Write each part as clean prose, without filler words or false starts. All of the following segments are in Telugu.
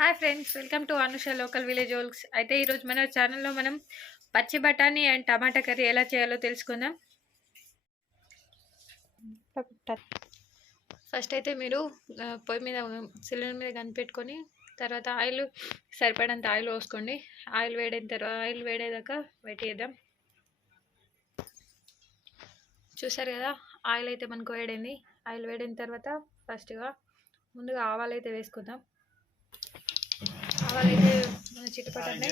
Hi friends, welcome to Anusha local village vlogs. అయితే ఈరోజు మన ఛానల్లో మనం పచ్చి బఠానీ అండ్ టమాటా కర్రీ ఎలా చేయాలో తెలుసుకుందాం. ఫస్ట్ అయితే మీరు పొయ్యి మీద సిలిండర్ మీద కనిపెట్టుకొని తర్వాత ఆయిల్ సరిపడంత ఆయిల్ పోసుకోండి. ఆయిల్ వేడేదాకా వెయిట్ చేద్దాం. చూసారు కదా, ఆయిల్ అయితే మనకు వేడైంది. ఆయిల్ వేడిన తర్వాత ముందుగా ఆవాలు అయితే వేసుకుందాం. ఆవాలైతే మన చిట్టుపట్టండి.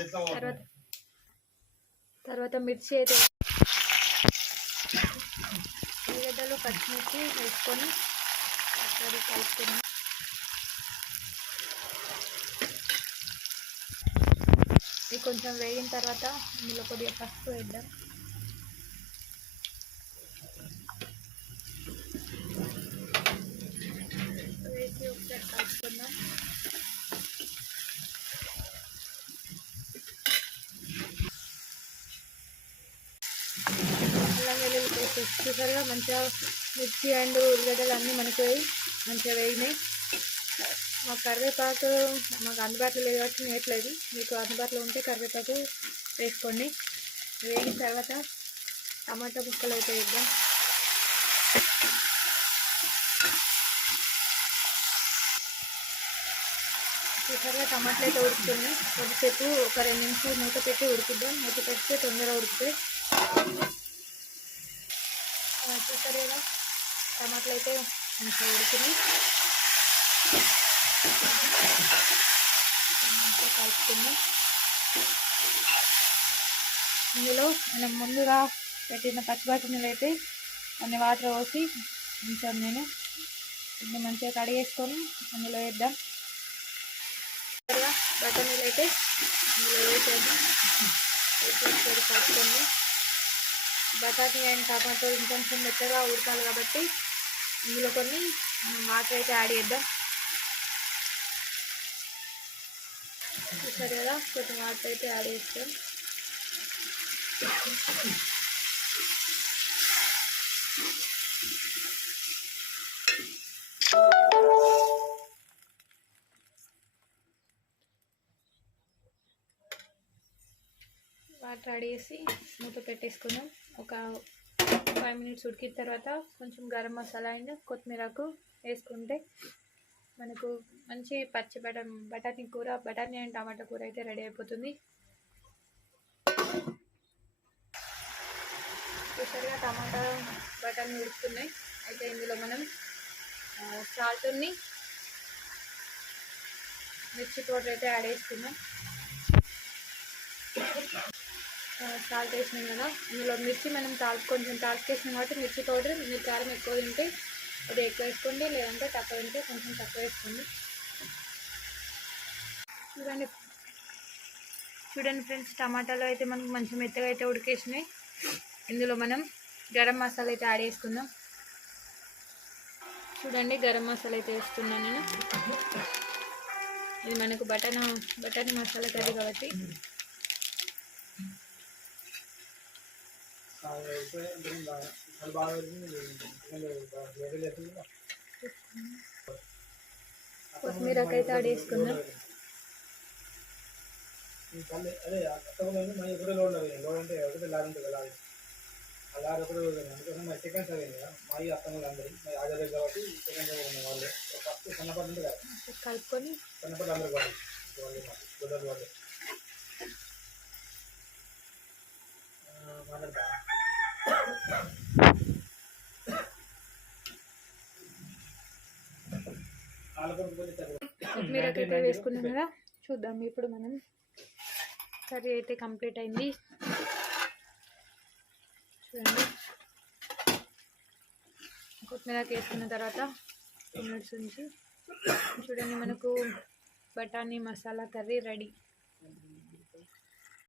తర్వాత మిర్చి అయితే ఉల్లిగడ్డలు పచ్చిమిర్చి వేసుకొని ఒకసారి కలుపుకున్నాం. ఇది కొంచెం వేగిన తర్వాత ఇందులో కొద్దిగా పసుపు వేద్దాం. వేసి ఒకసారి కలుపుకుందాం. అల్లం వెల్లుల్లి పేస్ట్ చూసారుగా, మంచిగా మిర్చి అండ్ ఉల్లిగడ్డలు అన్నీ మనకు మంచిగా వేగినాయి. మా కరివేపాకు మాకు అందుబాటులో లేదు కాబట్టి వేయట్లేదు. మీకు అందుబాటులో ఉంటే కరివేపాకు వేసుకోండి. వేగిన తర్వాత టమాటా ముక్కలు అయితే వేద్దాం. చూసారుగా, టమాటాలు అయితే ఉడుకుతున్నాయి. కొద్దిసేపు ఒక 2 నిమిషాలు మూత పెట్టి ఉడికిద్దాం. మూత పెడితే తొందరగా ఉడుకుతాయి. చూసారు కదా, టమాటాలు అయితే మంచిగా ఉడికినాయి. మంచిగా కలుపుకుందాం. ఇందులో మనం ముందుగా పెట్టిన పచ్చిబఠానీలు అయితే కొన్ని వాటర్ పోసి ఉంచాను నేను. ఇది మంచిగా కడిగేసుకొని అందులో వేద్దాం. బఠానీలు అయితే ఇందులో వేసేద్దాం. వేసేసి కలుపుకోండి. బఠానీ అండ్ టమాటో ఇంకొంచెం మెత్తగా ఉడకాలి కాబట్టి ఇందులో కొన్ని వాటర్ అయితే యాడ్ చేద్దాం. చూసారు కదా, కొంచెం వాటర్ అయితే యాడ్ చేస్తాం. వాటర్ యాడ్ చేసి మూత పెట్టేసుకుందాం. ఒక 5 మినిట్స్ ఉడికిన తర్వాత కొంచెం గరం మసాలా అండ్ కొత్తిమీరకు వేసుకుంటే మనకు మంచి పచ్చి బఠానీ అండ్ టమాటా కూర అయితే రెడీ అయిపోతుంది. చూసారుగా, టమాటా బఠానీ ఉడుకుతున్నాయి. అయితే ఇందులో మనం సాల్ట్ని మిర్చి పౌడర్ అయితే యాడ్ చేసుకుందాం. సాల్ట్ వేసినాం కదా, ఇందులో మిర్చి మనం కొంచెం తాల్పుకేసినాం కాబట్టి మిర్చి పౌడర్ మీరు కారం ఎక్కువ తింటే అది ఎక్కువ వేసుకోండి, లేదంటే తక్కువ తింటే కొంచెం తక్కువ వేసుకోండి. చూడండి ఫ్రెండ్స్, టమాటాలు అయితే మనకు మంచి మెత్తగా అయితే ఉడికేసినాయి. ఇందులో మనం గరం మసాలా అయితే యాడ్ చేసుకుందాం. చూడండి, గరం మసాలా అయితే వేస్తున్నాను నేను. ఇది మనకు బఠానీ మసాలా కర్రీ కాబట్టి కొత్తిమీరకు అయితే యాడ్ చేసుకుందాం. కలుపుకొని కొత్తిమీరకు అయితే వేసుకున్నాం కదా, చూద్దాం ఇప్పుడు మనం. కర్రీ అయితే కంప్లీట్ అయింది. చూడండి, కొత్తిమీరకు వేసుకున్న తర్వాత 2 మినిట్స్ ఉంచి చూడండి, మనకు బఠానీ మసాలా కర్రీ రెడీ.